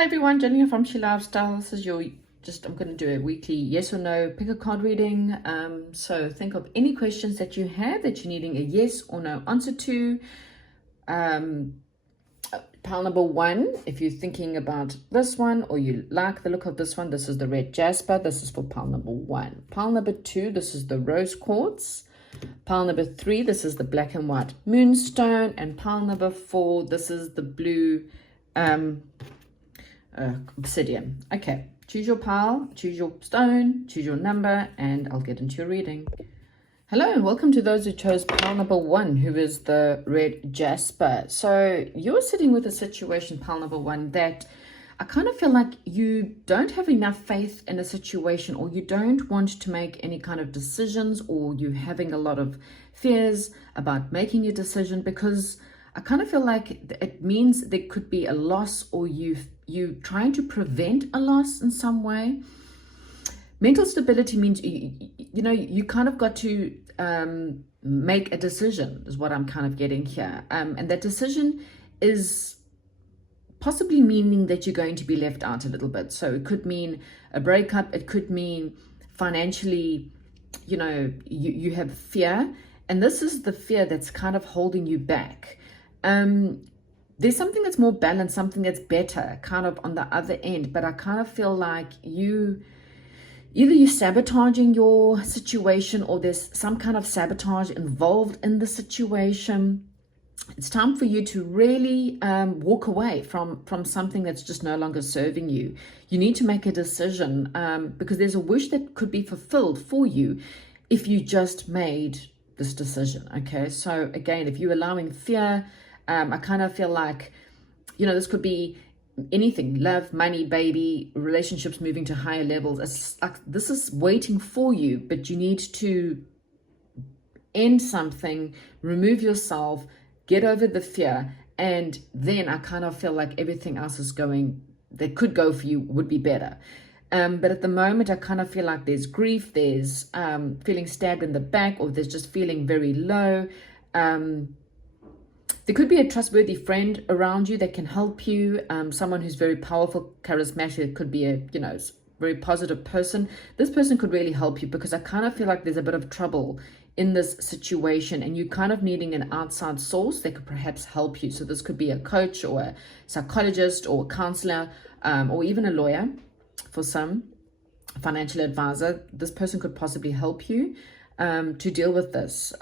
Hi everyone, Jolene from She Lifestyle. This is I'm going to do a weekly yes or no pick a card reading. So think of any questions that you have that you're needing a yes or no answer to. Pile number 1, if you're thinking about this one or you like the look of this one, this is the red jasper. This is for pile number 1. Pile number 2, this is the rose quartz. Pile number 3, this is the black and white moonstone. And pile number 4, this is the blue obsidian. Okay, choose your pile, choose your stone, choose your number, and I'll get into your reading. Hello and welcome to those who chose pile number 1, who is the red jasper. So you're sitting with a situation, pile number 1, that I kind of feel like you don't have enough faith in a situation, or you don't want to make any kind of decisions, or you're having a lot of fears about making a decision, because I kind of feel like it means there could be a loss, or you trying to prevent a loss in some way. Mental stability means you kind of got to make a decision, is what I'm kind of getting here, and that decision is possibly meaning that you're going to be left out a little bit. So it could mean a breakup, it could mean financially, you have fear, and this is the fear that's kind of holding you back. There's something that's more balanced, something that's better kind of on the other end, but I kind of feel like either you're sabotaging your situation, or there's some kind of sabotage involved in the situation. It's time for you to really walk away from something that's just no longer serving you. You need to make a decision, because there's a wish that could be fulfilled for you if you just made this decision. Okay, so again, if you're allowing fear, I kind of feel like, this could be anything: love, money, baby, relationships moving to higher levels. It's like this is waiting for you, but you need to end something, remove yourself, get over the fear, and then I kind of feel like everything else that could go for you would be better. But at the moment, I kind of feel like there's grief, there's feeling stabbed in the back, or there's just feeling very low. There could be a trustworthy friend around you that can help you, someone who's very powerful, charismatic. It could be a very positive person. This person could really help you, because I kind of feel like there's a bit of trouble in this situation, and you're kind of needing an outside source that could perhaps help you. So this could be a coach, or a psychologist, or a counselor, or even a lawyer for some, financial advisor. This person could possibly help you to deal with this.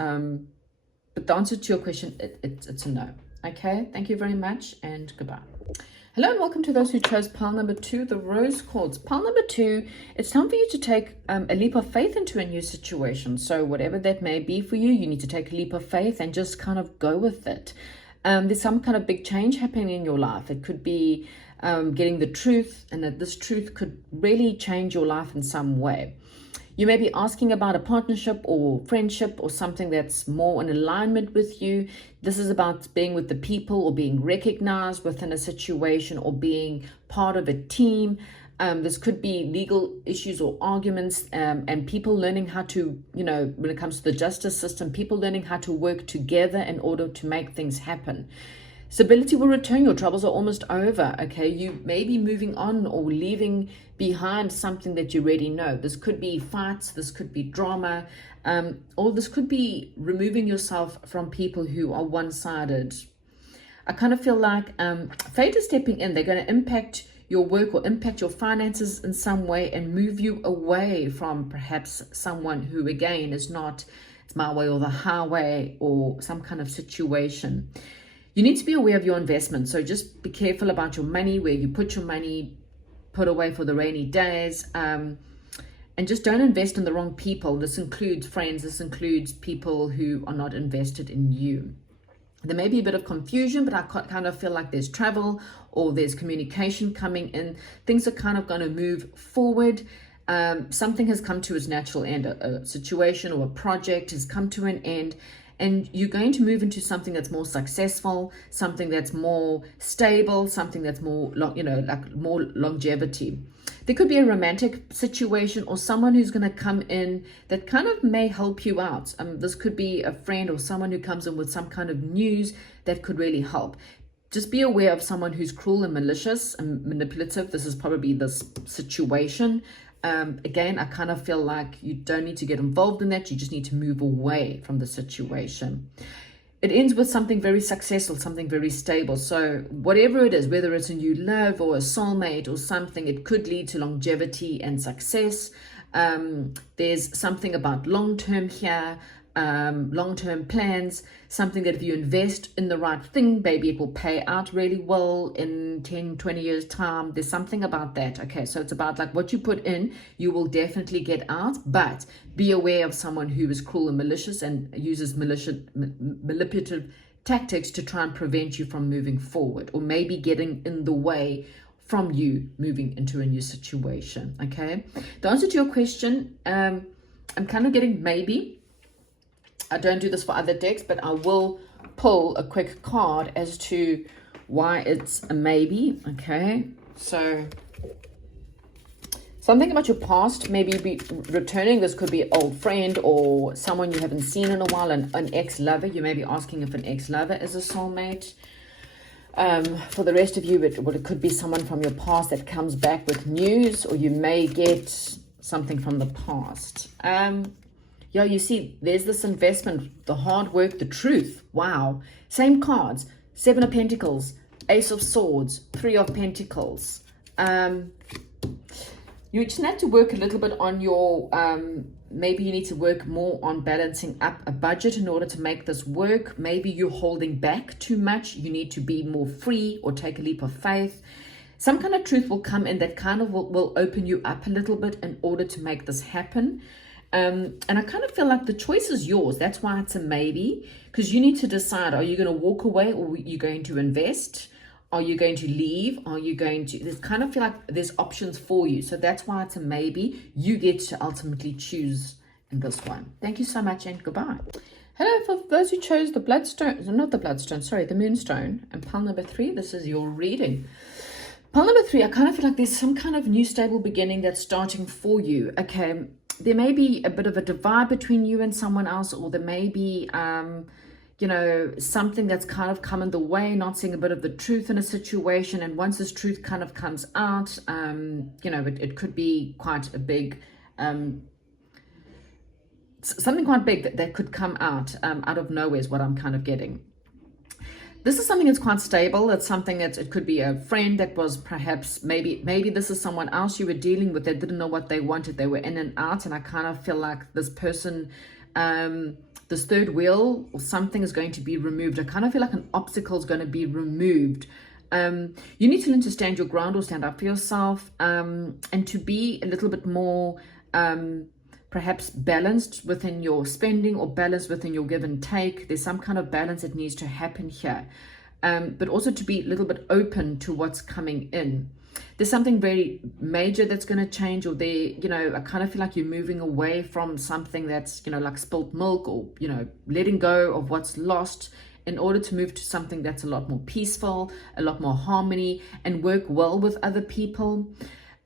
But the answer to your question, it's a no. Okay, thank you very much, and goodbye. Hello and welcome to those who chose pile number 2, the rose quartz. Pile number 2, it's time for you to take a leap of faith into a new situation. So whatever that may be for you, you need to take a leap of faith and just kind of go with it. There's some kind of big change happening in your life. It could be getting the truth, and that this truth could really change your life in some way. You may be asking about a partnership or friendship, or something that's more in alignment with you. This is about being with the people, or being recognized within a situation, or being part of a team. This could be legal issues or arguments, and people learning how to, when it comes to the justice system, people learning how to work together in order to make things happen. Stability will return. Your troubles are almost over. Okay, you may be moving on or leaving behind something that you already know. This could be fights, this could be drama, or this could be removing yourself from people who are one-sided. I kind of feel like fate is stepping in. They're going to impact your work, or impact your finances in some way, and move you away from perhaps someone who, again, is not, it's my way or the highway, or some kind of situation. You need to be aware of your investments. So just be careful about your money, where you put your money, put away for the rainy days, and just don't invest in the wrong people. This includes friends. This includes people who are not invested in you. There may be a bit of confusion, but I kind of feel like there's travel, or there's communication coming in. Things are kind of going to move forward. Something has come to its natural end. A situation or a project has come to an end, and you're going to move into something that's more successful, something that's more stable, something that's more, like more longevity. There could be a romantic situation, or someone who's going to come in that kind of may help you out. This could be a friend, or someone who comes in with some kind of news that could really help. just be aware of someone who's cruel and malicious and manipulative. This is probably this situation. Again, I kind of feel like you don't need to get involved in that. You just need to move away from the situation. It ends with something very successful, something very stable. So whatever it is, whether it's a new love or a soulmate or something, it could lead to longevity and success. There's something about long-term here, long-term plans, something that if you invest in the right thing, maybe it will pay out really well in 10, 20 years time. There's something about that. Okay, so it's about like what you put in, you will definitely get out, but be aware of someone who is cruel and malicious and uses manipulative tactics to try and prevent you from moving forward, or maybe getting in the way from you moving into a new situation. Okay, the answer to your question, I'm kind of getting maybe. I don't do this for other decks, but I will pull a quick card as to why it's a maybe. Okay, so something about your past, maybe be returning. This could be an old friend or someone you haven't seen in a while, an ex-lover. You may be asking if an ex-lover is a soulmate. For the rest of you, it could be someone from your past that comes back with news, or you may get something from the past. Yeah, you see, there's this investment, the hard work, the truth. Wow. Same cards. 7 of Pentacles, Ace of Swords, 3 of Pentacles. You just have to work a little bit on your, maybe you need to work more on balancing up a budget in order to make this work. Maybe you're holding back too much. You need to be more free or take a leap of faith. Some kind of truth will come in that kind of will open you up a little bit in order to make this happen. And I kind of feel like the choice is yours. That's why it's a maybe, because you need to decide, are you going to walk away, or are you going to invest? Are you going to leave? Are you going to, there's kind of feel like there's options for you. So that's why it's a maybe. You get to ultimately choose in this one. Thank you so much and goodbye. Hello, for those who chose the bloodstone, not the bloodstone, sorry, the moonstone, and pile number 3, this is your reading. Pile number 3, I kind of feel like there's some kind of new stable beginning that's starting for you. Okay, there may be a bit of a divide between you and someone else, or there may be, you know, something that's kind of come in the way, not seeing a bit of the truth in a situation. And once this truth kind of comes out, you know, it could be quite a big, something quite big that could come out of nowhere is what I'm kind of getting. This is something that's quite stable. It's something that it could be a friend that was perhaps, maybe this is someone else you were dealing with that didn't know what they wanted. They were in and out. And I kind of feel like this person, this third wheel or something is going to be removed. I kind of feel like an obstacle is going to be removed. You need to learn to stand your ground or stand up for yourself, and to be a little bit more perhaps balanced within your spending or balanced within your give and take. There's some kind of balance that needs to happen here, but also to be a little bit open to what's coming in. There's something very major that's going to change, or there, you know, I kind of feel like you're moving away from something that's, you know, like spilt milk, or, you know, letting go of what's lost in order to move to something that's a lot more peaceful, a lot more harmony, and work well with other people.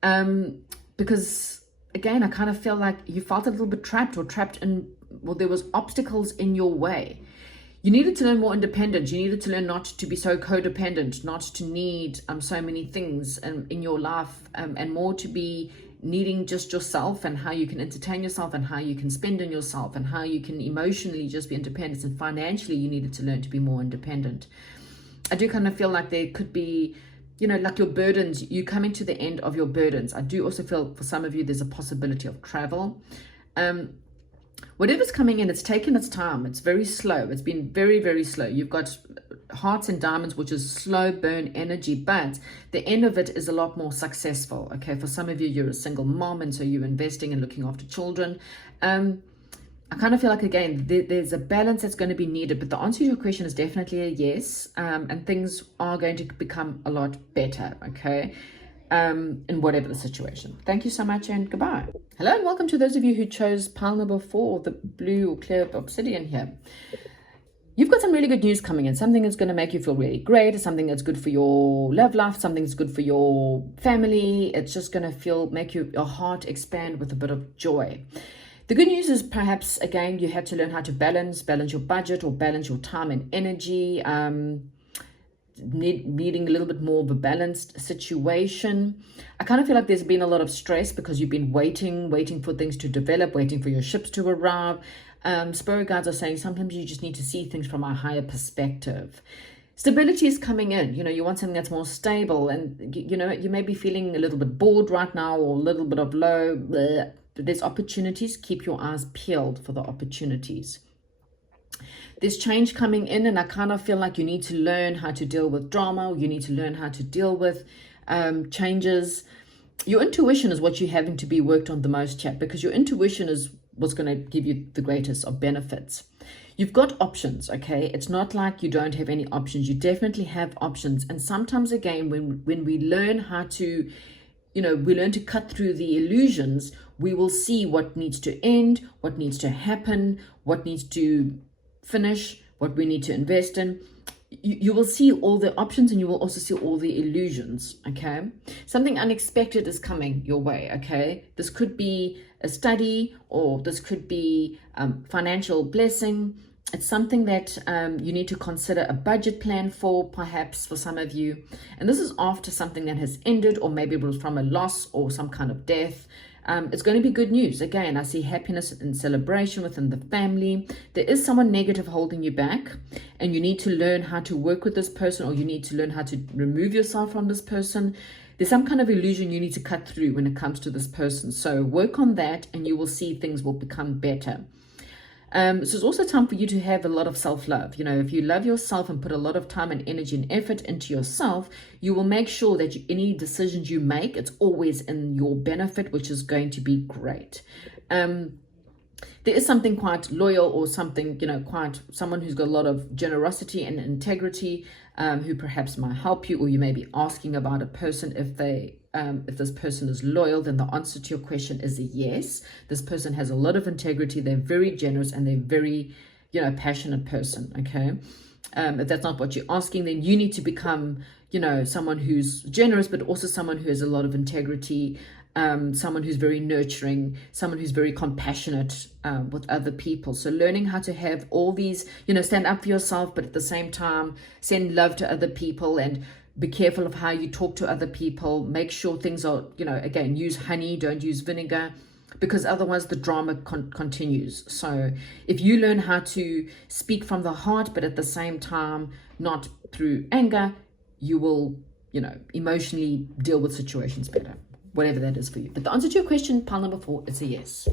Because again, I kind of feel like you felt a little bit trapped in, well, there was obstacles in your way. You needed to learn more independence. You needed to learn not to be so codependent, not to need so many things in your life, and more to be needing just yourself, and how you can entertain yourself, and how you can spend on yourself, and how you can emotionally just be independent. And financially, you needed to learn to be more independent. I do kind of feel like there could be, you know, like your burdens, you coming to the end of your burdens. I do also feel for some of you, there's a possibility of travel. Whatever's coming in, it's taken its time. It's very slow. It's been very, very slow. You've got hearts and diamonds, which is slow burn energy, but the end of it is a lot more successful. Okay, for some of you, you're a single mom, and so you're investing and looking after children. I kind of feel like, again, there's a balance that's going to be needed, but the answer to your question is definitely a yes, and things are going to become a lot better, okay, in whatever the situation. Thank you so much and goodbye. Hello and welcome to those of you who chose pile number 4, the blue or clear obsidian here. You've got some really good news coming in, something that's going to make you feel really great, something that's good for your love life, something that's good for your family. It's just going to make your heart expand with a bit of joy. The good news is perhaps, again, you had to learn how to balance your budget, or balance your time and energy. needing a little bit more of a balanced situation. I kind of feel like there's been a lot of stress because you've been waiting for things to develop, waiting for your ships to arrive. Spirit guides are saying sometimes you just need to see things from a higher perspective. Stability is coming in. You want something that's more stable, and you may be feeling a little bit bored right now or a little bit of low. Bleh. But there's opportunities. Keep your eyes peeled for the opportunities. There's change coming in, and I kind of feel like you need to learn how to deal with drama. You need to learn how to deal with changes. Your intuition is what you're having to be worked on the most, chat, because your intuition is what's going to give you the greatest of benefits. You've got options, okay? It's not like you don't have any options. You definitely have options. And sometimes, again, when we learn how to, we learn to cut through the illusions, we will see what needs to end, what needs to happen, what needs to finish, what we need to invest in. You will see all the options, and you will also see all the illusions, okay? Something unexpected is coming your way, okay? This could be a study, or this could be financial blessing. It's something that you need to consider a budget plan for, perhaps for some of you. And this is after something that has ended, or maybe it was from a loss or some kind of death. It's going to be good news. Again, I see happiness and celebration within the family. There is someone negative holding you back, and you need to learn how to work with this person, or you need to learn how to remove yourself from this person. There's some kind of illusion you need to cut through when it comes to this person. So work on that, and you will see things will become better. This is also time for you to have a lot of self-love. If you love yourself and put a lot of time and energy and effort into yourself, you will make sure that any decisions you make, it's always in your benefit, which is going to be great. There is something quite loyal, or something, quite someone who's got a lot of generosity and integrity, who perhaps might help you, or you may be asking about a person. If this person is loyal, then the answer to your question is a yes. This person has a lot of integrity. They're very generous, and they're very, passionate person, okay? If that's not what you're asking, then you need to become, someone who's generous, but also someone who has a lot of integrity, someone who's very nurturing, someone who's very compassionate with other people. So learning how to have all these, stand up for yourself, but at the same time, send love to other people, and be careful of how you talk to other people. Make sure things are, again, use honey, don't use vinegar, because otherwise the drama continues. So if you learn how to speak from the heart, but at the same time, not through anger, you will, emotionally deal with situations better, whatever that is for you. But the answer to your question, pile number 4, is a yes.